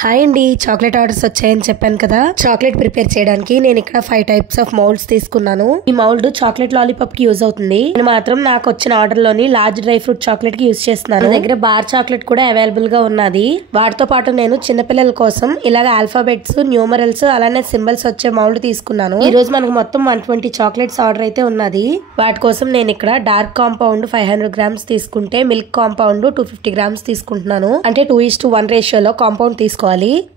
Hi అండి, chocolate orders వచ్చాయని చెప్పాను కదా. చాక్లెట్ ప్రిపేర్ చేయడానికి నేను ఇక్కడ 5 టైప్స్ ఆఫ్ మౌల్డ్స్ తీసుకున్నాను. ఈ మౌల్డ్ చాక్లెట్ లాలీపాప్ కి యూజ్ అవుతుంది. నేను మాత్రం నాకు వచ్చిన ఆర్డర్ లోని లార్జ్ డ్రై ఫ్రూట్ చాక్లెట్ కి యూజ్ చేస్తున్నాను. నా దగ్గర బార్ చాక్లెట్ కూడా అవైలబుల్ గా ఉన్నది. వాటితో పాటు నేను చిన్నపిల్లల కోసం ఇలాగ ఆల్ఫాబెట్స్, న్యూమరల్స్ అలానే సింబల్స్ వచ్చే మౌల్డ్ తీసుకున్నాను. ఈ రోజు మనకు మొత్తం 120 చాక్లెట్స్ ఆర్డర్ అయితే ఉన్నది. వాటి కోసం నేను ఇక్కడ డార్క్ కాంపౌండ్ 500 గ్రామ్స్ తీసుకుంటే మిల్క్ కాంపౌండ్ 250 గ్రామ్స్ తీసుకుంటున్నాను. అంటే 2:1 రేషియోలో కాంపౌండ్ తీసుకోవాలి.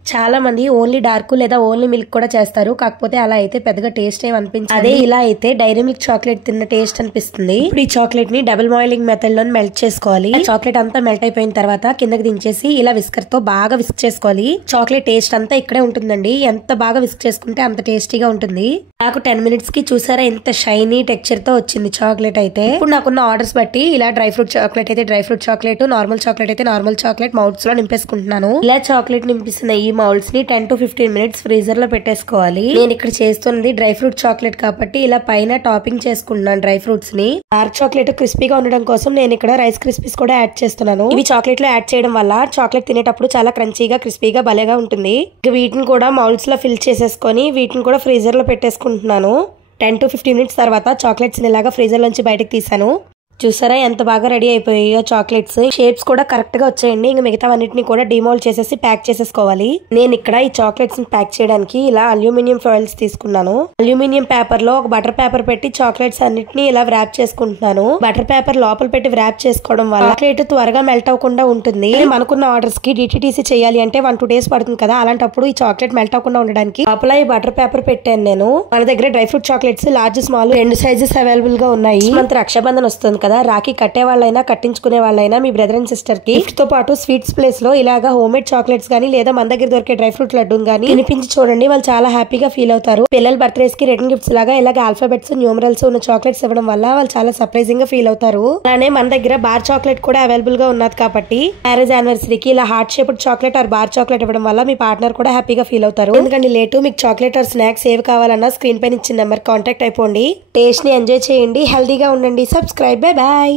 చాలా మంది ఓన్లీ డార్క్ లేదా ఓన్లీ మిల్క్ కూడా చేస్తారు. కాకపోతే అలా అయితే పెద్దగా టేస్ట్ ఏం అనిపించదు. అదే ఇలా అయితే డైరీ మిల్క్ చాక్లెట్ తిన్న టేస్ట్ అనిపిస్తుంది. ఇప్పుడు ఈ చాక్లెట్ ని డబుల్ బాయిలింగ్ మెథడ్ లో మెల్ట్ చేసుకోవాలి. చాక్లెట్ అంతా మెల్ట్ అయిపోయిన తర్వాత కిందకి దించేసి ఇలా విస్కర్ తో బాగా విస్క్ చేసుకోవాలి. చాక్లెట్ టేస్ట్ అంతా ఇక్కడే ఉంటుందండి. ఎంత బాగా విస్క్ చేసుకుంటే అంత టేస్టీగా ఉంటుంది. నాకు 10 మినిట్స్ కి చూసారా ఎంత షైనీ టెక్స్చర్ తో వచ్చింది చాక్లెట్ అయితే. ఇప్పుడు నాకున్న ఆర్డర్స్ బట్టి ఇలా డ్రై ఫ్రూట్ చాక్లెట్ అయితే dry fruit chocolate, normal chocolate అయితే నార్మల్ చాక్లెట్ మౌల్డ్స్ లో నింపేసుకుంటున్నాను. ఇలా చాక్లెట్ నింపిస్తున్న ఈ మౌల్డ్స్ ని 10 to 15 మినిట్స్ ఫ్రీజర్ లో పెట్టేసుకోవాలి. నేను ఇక్కడ చేస్తున్నది డ్రై ఫ్రూట్ చాక్లెట్ కాబట్టి ఇలా పైన టాపింగ్ చేసుకుంటున్నాను డ్రై ఫ్రూట్స్ ని. డార్క్ చాక్లెట్ క్రిస్పీగా ఉండడం కోసం నేను ఇక్కడ రైస్ క్రిస్పీస్ కూడా యాడ్ చేస్తున్నాను. ఇవి చాక్లెట్ లో యాడ్ చేయడం వల్ల చాక్లెట్ తినేటప్పుడు చాలా క్రంచీగా క్రిస్పీగా భలేగా ఉంటుంది. వీటిని కూడా మౌల్డ్స్ లో ఫిల్ చేసేసుకొని వీటిని కూడా ఫ్రీజర్ లో పెట్టేసుకుంటున్నాను. 10 to 15 మినిట్స్ తర్వాత చాక్లెట్స్ ఇలాగా ఫ్రీజర్ నుంచి బయటకు తీసాను. చూసారా ఎంత బాగా రెడీ అయిపోయాయో చాక్లెట్స్. షేప్స్ కూడా కరెక్ట్ గా వచ్చాయండి. ఇంకా మిగతావన్నిటిని కూడా డిమోల్డ్ చేసేసి ప్యాక్ చేసేసుకోవాలి. నేను ఇక్కడ ఈ చాక్లెట్స్ ని ప్యాక్ చేయడానికి ఇలా అల్యూమినియం ఫాయిల్స్ తీసుకున్నాను. అల్యూమినియం పేపర్ లో ఒక బటర్ పేపర్ పెట్టి చాక్లెట్స్ అన్నిటిని ఇలా వ్రాప్ చేసుకుంటున్నాను. బటర్ పేపర్ లోపల పెట్టి వ్రాప్ చేసుకోవడం వల్ల చాక్లెట్ త్వరగా మెల్ట్ అవ్వకుండా ఉంటుంది. మనకున్న ఆర్డర్స్ కి డిటిటిసి చేయాలి అంటే 1-2 డేస్ పడుతుంది కదా. అలాంటప్పుడు ఈ చాక్లెట్ మెల్ట్ అవ్వకుండా ఉండడానికి లోపల ఈ బటర్ పేపర్ పెట్టాను నేను. మన దగ్గర dry fruit chocolates large, small 2 sizes available గా ఉన్నాయి. మనకి రక్షాబంధన్ వస్తుంది కదా. రాఖీ కట్టే వాళ్ళైనా కట్టించుకునే వాళ్ళైనా మీ బ్రదర్ అండ్ సిస్టర్ కి గిఫ్ట్ తో పాటు స్వీట్స్ ప్లేస్ లో ఇలాగా హోమ్ మేడ్ చాక్లెట్స్ గానీ లేదా మన దగ్గర దొరికే డ్రై ఫ్రూట్ లడ్డూని గానీ తినిపించి చూడండి. వాళ్ళు చాలా హ్యాపీగా ఫీల్ అవుతారు. పిల్లల బర్త్డేస్ కి రిటర్న్ గిఫ్ట్స్ లాగా ఇలాగ ఆల్ఫాబెట్స్, న్యూమరల్స్ ఉన్న చాక్లెట్స్ ఇవ్వడం వల్ల వాళ్ళు చాలా సర్ప్రైజింగ్ గా ఫీల్ అవుతారు. అలానే మన దగ్గర బార్ చాక్లెట్ కూడా అవైలబుల్ గా ఉన్నది కాబట్టి మ్యారేజ్ యానివర్సరీకి ఇలా heart shaped chocolate are bar chocolate ఇవ్వడం వల్ల మీ పార్ట్నర్ కూడా హ్యాపీగా ఫీల్ అవుతారు. ఎందుకంటే లేటు మీకు చాక్లెట్ ఆర్ స్నాక్స్ ఏవి కావాలన్నా స్క్రీన్ పైన ఇచ్చిన నెంబర్ కాంటాక్ట్ అయిపోండి. టేస్ట్ ని ఎంజాయ్ చేయండి, హెల్దీగా ఉండండి. సబ్స్క్రైబ్. Bye bye.